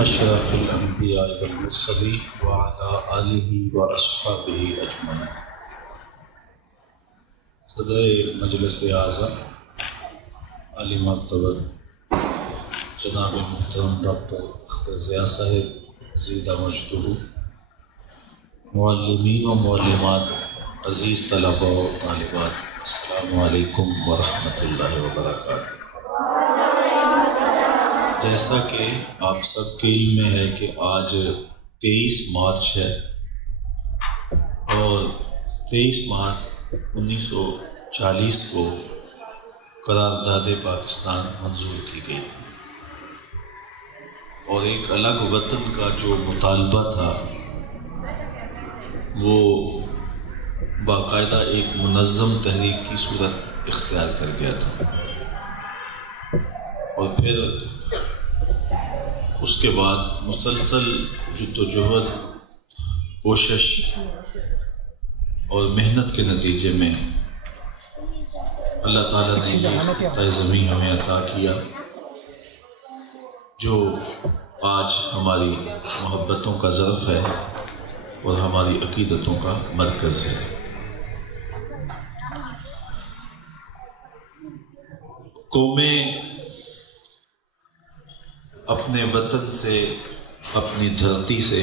اشرف الانبیاء والمرسلین وعلی آلہ واصحابہ اجمعین۔ صدر مجلس اعظم علی مرتبہ جناب محترم ڈاکٹر اختر ضیاء صاحب زیدہ مجدہ، معلمین و معلمات، عزیز طلباء و طالبات، السلام علیکم ورحمۃ اللہ وبرکاتہ۔ جیسا کہ آپ سب کے علم میں ہے کہ آج 23 مارچ ہے اور 23 مارچ 1940 کو قرارداد پاکستان منظور کی گئی تھی، اور ایک الگ وطن کا جو مطالبہ تھا وہ باقاعدہ ایک منظم تحریک کی صورت اختیار کر گیا تھا، اور پھر اس کے بعد مسلسل جدوجہد، کوشش اور محنت کے نتیجے میں اللہ تعالیٰ نے یہ خطۂ زمین ہمیں عطا کیا جو آج ہماری محبتوں کا ظرف ہے اور ہماری عقیدتوں کا مرکز ہے۔ قومیں اپنے وطن سے، اپنی دھرتی سے،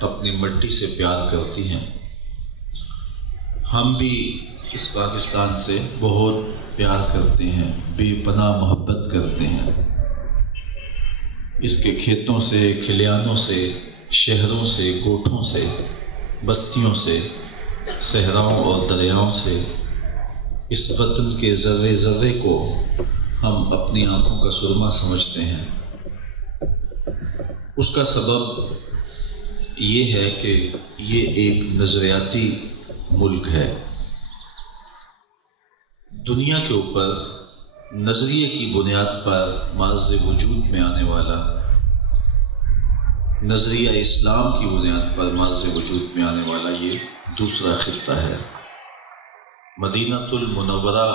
اپنی مٹی سے پیار کرتی ہیں۔ ہم بھی اس پاکستان سے بہت پیار کرتے ہیں، بے پناہ محبت کرتے ہیں۔ اس کے کھیتوں سے، کھلیانوں سے، شہروں سے، کوٹھوں سے، بستیوں سے، صحراؤں اور دریاؤں سے، اس وطن کے ذرے ذرے کو ہم اپنی آنکھوں کا سرما سمجھتے ہیں۔ اس کا سبب یہ ہے کہ یہ ایک نظریاتی ملک ہے۔ دنیا کے اوپر نظریے کی بنیاد پر معرض وجود میں آنے والا، نظریہ اسلام کی بنیاد پر معرض وجود میں آنے والا یہ دوسرا خطہ ہے۔ مدینہ المنورہ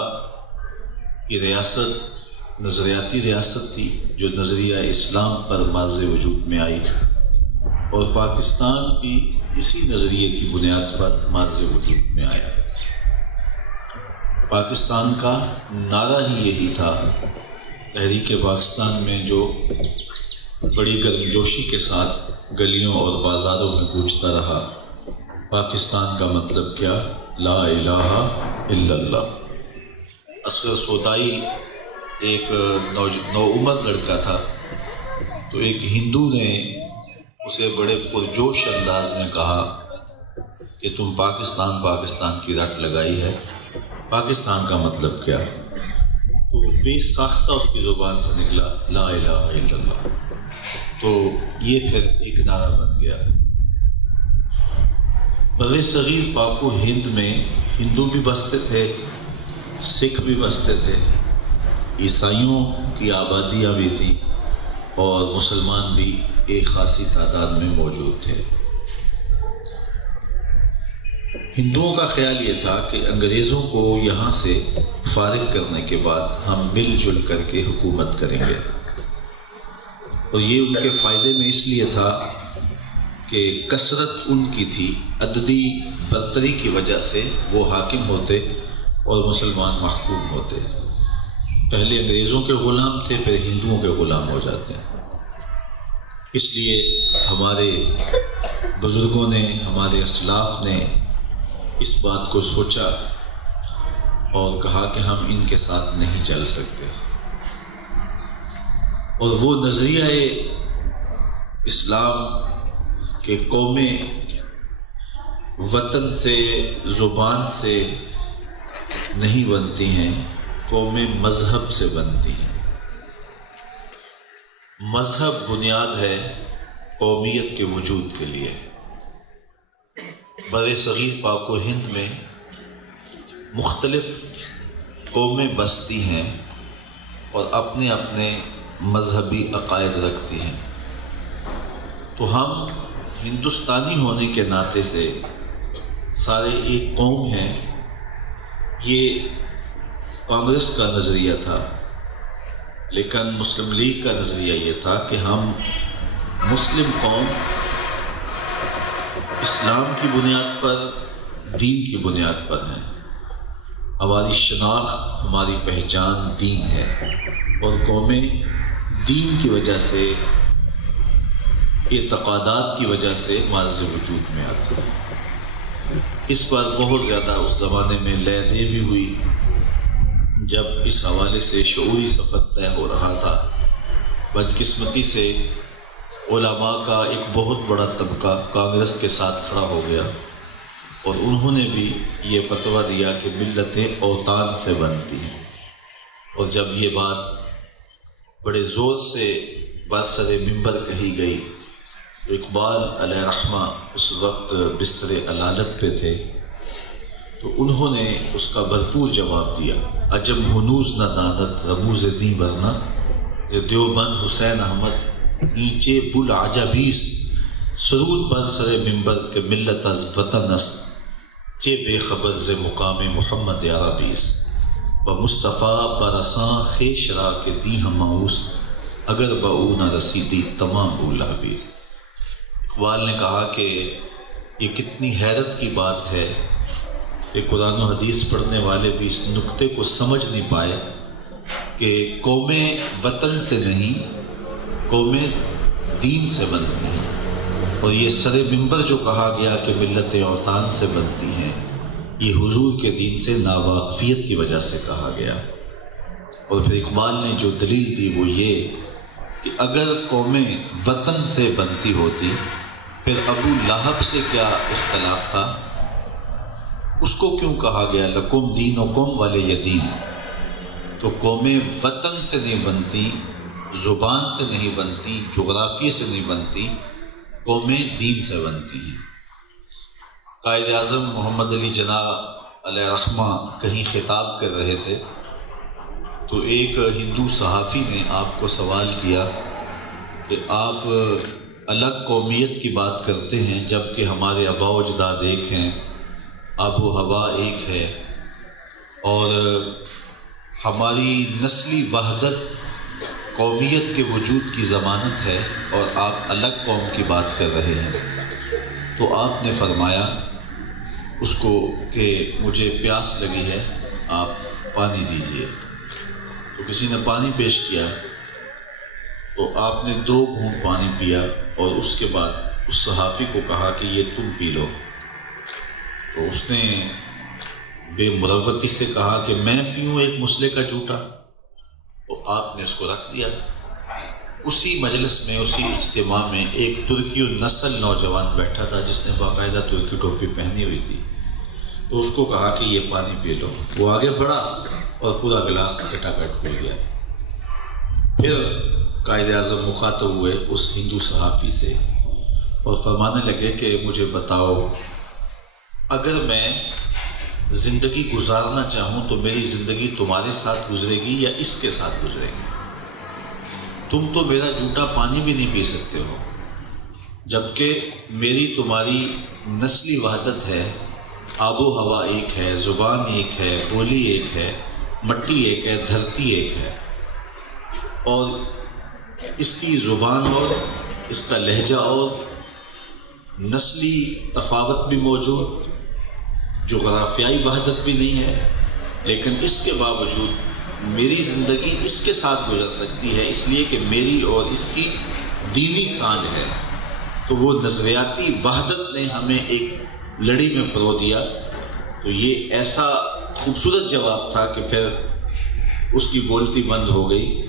کی ریاست نظریاتی ریاست تھی جو نظریہ اسلام پر معرض وجود میں آئی، اور پاکستان بھی اسی نظریے کی بنیاد پر معرض وجود میں آیا۔ پاکستان کا نعرہ ہی یہی تھا۔ تحریک پاکستان میں جو بڑی گرمجوشی کے ساتھ گلیوں اور بازاروں میں گونجتا رہا، پاکستان کا مطلب کیا؟ لا الہ الا اللہ۔ اصغر سودائی ایک نوعمر لڑکا تھا، تو ایک ہندو نے اسے بڑے پرجوش انداز میں کہا کہ تم پاکستان کی رٹ لگائی ہے، پاکستان کا مطلب کیا؟ تو بے ساختہ اس کی زبان سے نکلا لا الہ الا اللہ۔ تو یہ پھر ایک نعرہ بن گیا۔ بر صغیر پاک و ہند میں ہندو بھی بستے تھے، سکھ بھی بستے تھے، عیسائیوں کی آبادیاں بھی تھیں، اور مسلمان بھی ایک خاصی تعداد میں موجود تھے۔ ہندوؤں کا خیال یہ تھا کہ انگریزوں کو یہاں سے فارغ کرنے کے بعد ہم مل جل کر کے حکومت کریں گے، اور یہ ان کے فائدے میں اس لیے تھا کہ کثرت ان کی تھی، عددی برتری کی وجہ سے وہ حاکم ہوتے اور مسلمان محکوم ہوتے۔ پہلے انگریزوں کے غلام تھے، پھر ہندوؤں کے غلام ہو جاتے ہیں۔ اس لیے ہمارے بزرگوں نے، ہمارے اسلاف نے اس بات کو سوچا اور کہا کہ ہم ان کے ساتھ نہیں چل سکتے، اور وہ نظریہ اسلام کہ قومیں وطن سے، زبان سے نہیں بنتی ہیں، قومیں مذہب سے بنتی ہیں۔ مذہب بنیاد ہے قومیت کے وجود کے لیے۔ بر صغیر پاک و ہند میں مختلف قومیں بستی ہیں اور اپنے اپنے مذہبی عقائد رکھتی ہیں، تو ہم ہندوستانی ہونے کے ناطے سے سارے ایک قوم ہیں۔ یہ کانگریس کا نظریہ تھا، لیکن مسلم لیگ کا نظریہ یہ تھا کہ ہم مسلم قوم اسلام کی بنیاد پر، دین کی بنیاد پر ہے۔ ہماری شناخت، ہماری پہچان دین ہے، اور قومیں دین کی وجہ سے، اعتقادات کی وجہ سے معرض وجود میں آتی ہیں۔ اس پر بہت زیادہ اس زمانے میں لہدے بھی ہوئی جب اس حوالے سے شعوری سفر طے ہو رہا تھا۔ بدقسمتی سے علماء کا ایک بہت بڑا طبقہ کانگریس کے ساتھ کھڑا ہو گیا، اور انہوں نے بھی یہ فتویٰ دیا کہ ملتیں اوطان سے بنتی ہیں، اور جب یہ بات بڑے زور سے برسر منبر کہی گئی تو اقبال علیہ رحمہ اس وقت بستر علالت پہ تھے، تو انہوں نے اس کا بھرپور جواب دیا۔ عجم ہنوز نہ دانت رموز دیں ورنہ، دیوبند حسین احمد نیچے بل عجبیس، سرود برسر منبر کے ملت از وطن است، چے بے خبر ز مقام محمد عربیس، بمصطفیٰ برساں خیش را کے دی ہم ماؤس، اگر بہو نہ رسیدی تمام بولابیز۔ اقبال نے کہا کہ یہ کتنی حیرت کی بات ہے کہ قرآن و حدیث پڑھنے والے بھی اس نقطے کو سمجھ نہیں پائے کہ قومیں وطن سے نہیں، قومیں دین سے بنتی ہیں، اور یہ سر منبر جو کہا گیا کہ ملتیں اوطان سے بنتی ہیں، یہ حضور کے دین سے ناواقفیت کی وجہ سے کہا گیا۔ اور پھر اقبال نے جو دلیل دی وہ یہ کہ اگر قومیں وطن سے بنتی ہوتی پھر ابو لہب سے کیا اختلاف تھا؟ اس کو کیوں کہا گیا لکم دینکم ولی دین؟ تو قومیں وطن سے نہیں بنتی، زبان سے نہیں بنتی، جغرافیے سے نہیں بنتی، قومیں دین سے بنتی ہیں۔ قائد اعظم محمد علی جناح علیہ رحمہ کہیں خطاب کر رہے تھے تو ایک ہندو صحافی نے آپ کو سوال کیا کہ آپ الگ قومیت کی بات کرتے ہیں جبکہ ہمارے آباء و اجداد ایک ہیں، آب و ہوا ایک ہے، اور ہماری نسلی وحدت قومیت کے وجود کی ضمانت ہے، اور آپ الگ قوم کی بات کر رہے ہیں۔ تو آپ نے فرمایا اس کو کہ مجھے پیاس لگی ہے، آپ پانی دیجئے۔ تو کسی نے پانی پیش کیا تو آپ نے 2 گھونٹ پانی پیا، اور اس کے بعد اس صحافی کو کہا کہ یہ تم پی لو۔ تو اس نے بے مروتی سے کہا کہ میں پیوں ایک مسلح کا جھوٹا؟ تو آپ نے اس کو رکھ دیا۔ اسی مجلس میں، اسی اجتماع میں ایک ترکی النسل نوجوان بیٹھا تھا جس نے باقاعدہ ترکی ٹوپی پہنی ہوئی تھی، تو اس کو کہا کہ یہ پانی پی لو۔ وہ آگے بڑھا اور پورا گلاس کٹاکٹ پی گیا۔ پھر قائد اعظم مخاطب ہوئے اس ہندو صحافی سے اور فرمانے لگے کہ مجھے بتاؤ، اگر میں زندگی گزارنا چاہوں تو میری زندگی تمہارے ساتھ گزرے گی یا اس کے ساتھ گزرے گی؟ تم تو میرا جھوٹا پانی بھی نہیں پی سکتے ہو، جبکہ میری تمہاری نسلی وحدت ہے، آب و ہوا ایک ہے، زبان ایک ہے، بولی ایک ہے، مٹی ایک ہے، دھرتی ایک ہے، اور اس کی زبان اور اس کا لہجہ اور نسلی تفاوت بھی موجود، جغرافیائی وحدت بھی نہیں ہے، لیکن اس کے باوجود میری زندگی اس کے ساتھ گزر سکتی ہے، اس لیے کہ میری اور اس کی دینی سانجھ ہے۔ تو وہ نظریاتی وحدت نے ہمیں ایک لڑی میں پرو دیا۔ تو یہ ایسا خوبصورت جواب تھا کہ پھر اس کی بولتی بند ہو گئی۔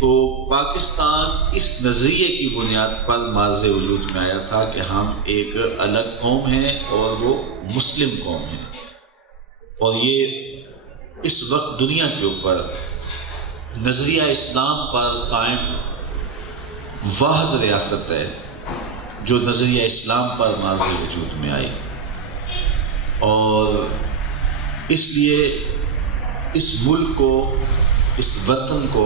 تو پاکستان اس نظریے کی بنیاد پر معرض وجود میں آیا تھا کہ ہم ایک الگ قوم ہیں اور وہ مسلم قوم ہیں، اور یہ اس وقت دنیا کے اوپر نظریہ اسلام پر قائم واحد ریاست ہے جو نظریہ اسلام پر معرض وجود میں آئی، اور اس لیے اس ملک کو، اس وطن کو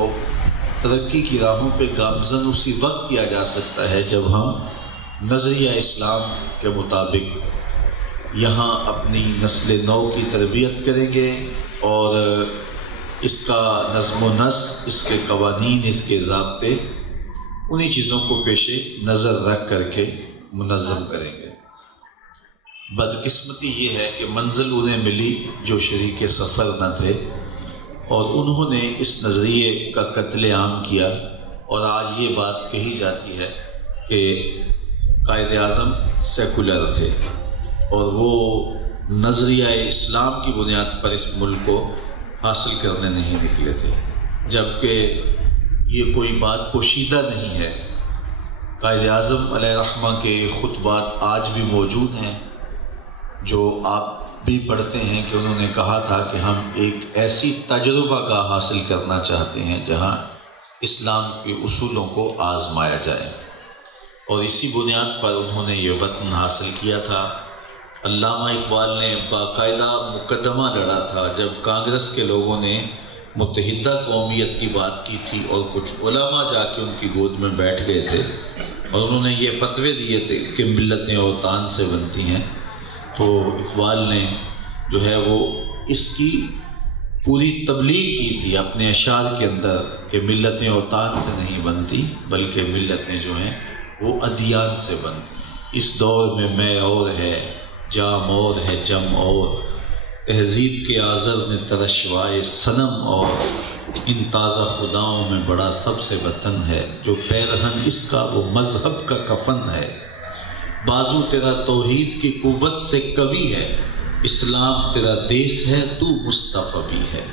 ترقی کی راہوں پہ گامزن اسی وقت کیا جا سکتا ہے جب ہم نظریہ اسلام کے مطابق یہاں اپنی نسل نو کی تربیت کریں گے، اور اس کا نظم و نسق، اس کے قوانین، اس کے ضابطے انہی چیزوں کو پیش نظر رکھ کر کے منظم کریں گے۔ بدقسمتی یہ ہے کہ منزل انہیں ملی جو شریک سفر نہ تھے، اور انہوں نے اس نظریے کا قتل عام کیا، اور آج یہ بات کہی جاتی ہے کہ قائد اعظم سیکولر تھے اور وہ نظریہ اسلام کی بنیاد پر اس ملک کو حاصل کرنے نہیں نکلے تھے، جبکہ یہ کوئی بات پوشیدہ نہیں ہے۔ قائد اعظم علیہ رحمہ کے خطبات آج بھی موجود ہیں، جو آپ بھی پڑھتے ہیں کہ انہوں نے کہا تھا کہ ہم ایک ایسی تجربہ کا حاصل کرنا چاہتے ہیں جہاں اسلام کے اصولوں کو آزمایا جائے، اور اسی بنیاد پر انہوں نے یہ وطن حاصل کیا تھا۔ علامہ اقبال نے باقاعدہ مقدمہ لڑا تھا جب کانگریس کے لوگوں نے متحدہ قومیت کی بات کی تھی، اور کچھ علماء جا کے ان کی گود میں بیٹھ گئے تھے اور انہوں نے یہ فتوے دیے تھے کہ ملتیں اوطان سے بنتی ہیں، تو اقبال نے جو ہے وہ اس کی پوری تبلیغ کی تھی اپنے اشعار کے اندر کہ ملتیں اوطان سے نہیں بنتی بلکہ ملتیں جو ہیں وہ ادیان سے بنتی ہیں۔ اس دور میں اور ہے، جام اور ہے، جم اور، تہذیب کے آذر نے ترشوائے صنم اور، ان تازہ خداؤں میں بڑا سب سے وطن ہے، جو پیرہن اس کا وہ مذہب کا کفن ہے، بازو تیرا توحید کی قوت سے قوی ہے، اسلام تیرا دیس ہے، تو مصطفی بھی ہے۔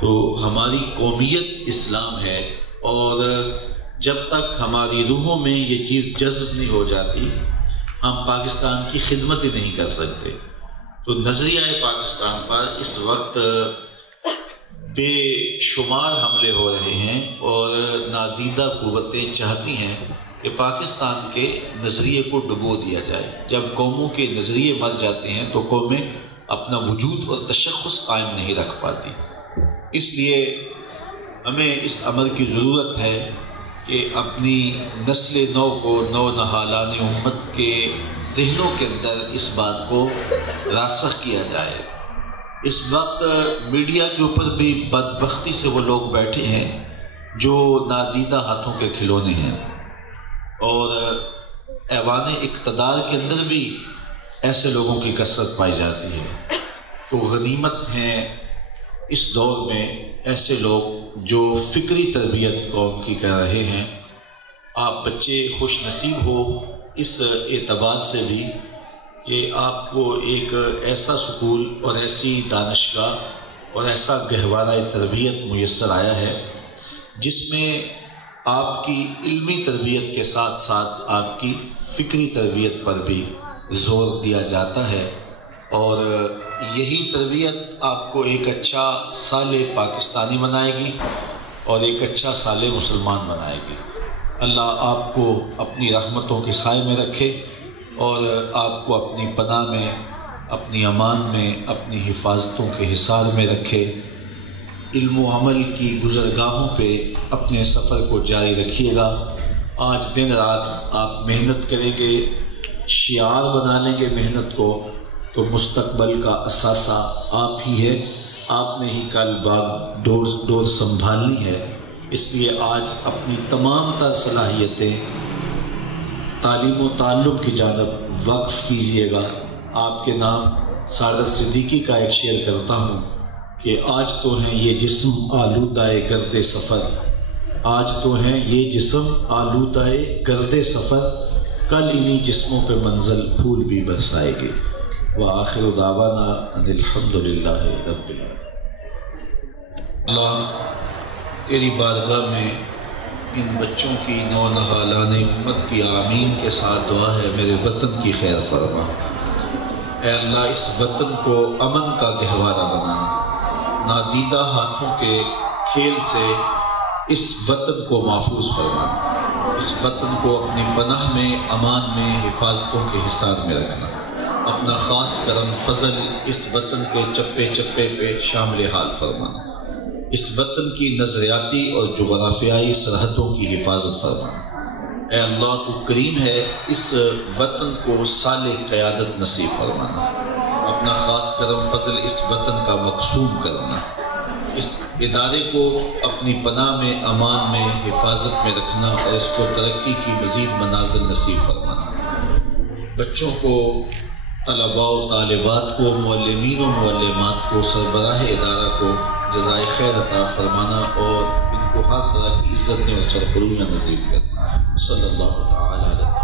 تو ہماری قومیت اسلام ہے، اور جب تک ہماری روحوں میں یہ چیز جذب نہیں ہو جاتی ہم پاکستان کی خدمت ہی نہیں کر سکتے۔ تو نظریہ پاکستان پر اس وقت بے شمار حملے ہو رہے ہیں، اور نادیدہ قوتیں چاہتی ہیں کہ پاکستان کے نظریے کو ڈبو دیا جائے۔ جب قوموں کے نظریے مر جاتے ہیں تو قومیں اپنا وجود اور تشخص قائم نہیں رکھ پاتی۔ اس لیے ہمیں اس امر کی ضرورت ہے کہ اپنی نسل نو کو، نو نہالان امت کے ذہنوں کے اندر اس بات کو راسخ کیا جائے۔ اس وقت میڈیا کے اوپر بھی بدبختی سے وہ لوگ بیٹھے ہیں جو نادیدہ ہاتھوں کے کھلونے ہیں، اور ایوان اقتدار کے اندر بھی ایسے لوگوں کی کثرت پائی جاتی ہے۔ تو غنیمت ہیں اس دور میں ایسے لوگ جو فکری تربیت قوم کی کر رہے ہیں۔ آپ بچے خوش نصیب ہو اس اعتبار سے بھی کہ آپ کو ایک ایسا سکول اور ایسی دانشگاہ اور ایسا گہوارہ تربیت میسر آیا ہے جس میں آپ کی علمی تربیت کے ساتھ ساتھ آپ کی فکری تربیت پر بھی زور دیا جاتا ہے، اور یہی تربیت آپ کو ایک اچھا سال پاکستانی بنائے گی اور ایک اچھا سال مسلمان بنائے گی۔ اللہ آپ کو اپنی رحمتوں کے سائے میں رکھے، اور آپ کو اپنی پناہ میں، اپنی امان میں، اپنی حفاظتوں کے حصار میں رکھے۔ علم و عمل کی گزرگاہوں پہ اپنے سفر کو جاری رکھیے گا۔ آج دن رات آپ محنت کریں گے، شعار بنا لیں گے محنت کو، تو مستقبل کا اثاثہ آپ ہی ہے۔ آپ نے ہی کل باغ ڈور سنبھالنی ہے، اس لیے آج اپنی تمام تر صلاحیتیں تعلیم و تعلم کی جانب وقف کیجیے گا۔ آپ کے نام سعادت صدیقی کا ایک شعر کرتا ہوں کہ آج تو ہیں یہ جسم آلودہ گرد سفر، آج تو ہیں یہ جسم آلودہ گرد سفر، کل انہی جسموں پہ منزل پھول بھی برسائے گی۔ وآخر دعوانا ان الحمدللہ رب العالمین۔ اللہ تیری بارگاہ میں ان بچوں کی نو نہالان امت کی آمین کے ساتھ دعا ہے، میرے وطن کی خیر فرما۔ اے اللہ اس وطن کو امن کا گہوارہ بنانا، نادیدہ ہاتھوں کے کھیل سے اس وطن کو محفوظ فرمانا، اس وطن کو اپنی پناہ میں، امان میں، حفاظتوں کے حصار میں رکھنا، اپنا خاص کرم فضل اس وطن کے چپے چپے پہ شامل حال فرمانا، اس وطن کی نظریاتی اور جغرافیائی سرحدوں کی حفاظت فرمانا۔ اے اللہ تو کریم ہے، اس وطن کو صالح قیادت نصیب فرمانا، اپنا خاص کرم فضل اس وطن کا مقصوم کرنا، اس ادارے کو اپنی پناہ میں، امان میں، حفاظت میں رکھنا اور اس کو ترقی کی مزید منازل نصیب فرمانا۔ بچوں کو، طلباء و طالبات کو، معلمین و معلمات کو، سربراہ ادارہ کو جزائے خیر عطا فرمانا اور ان کو ہر طرح کی عزتیں اور سرخرویاں نصیب کرنا۔ صلی اللہ تعالی علیہ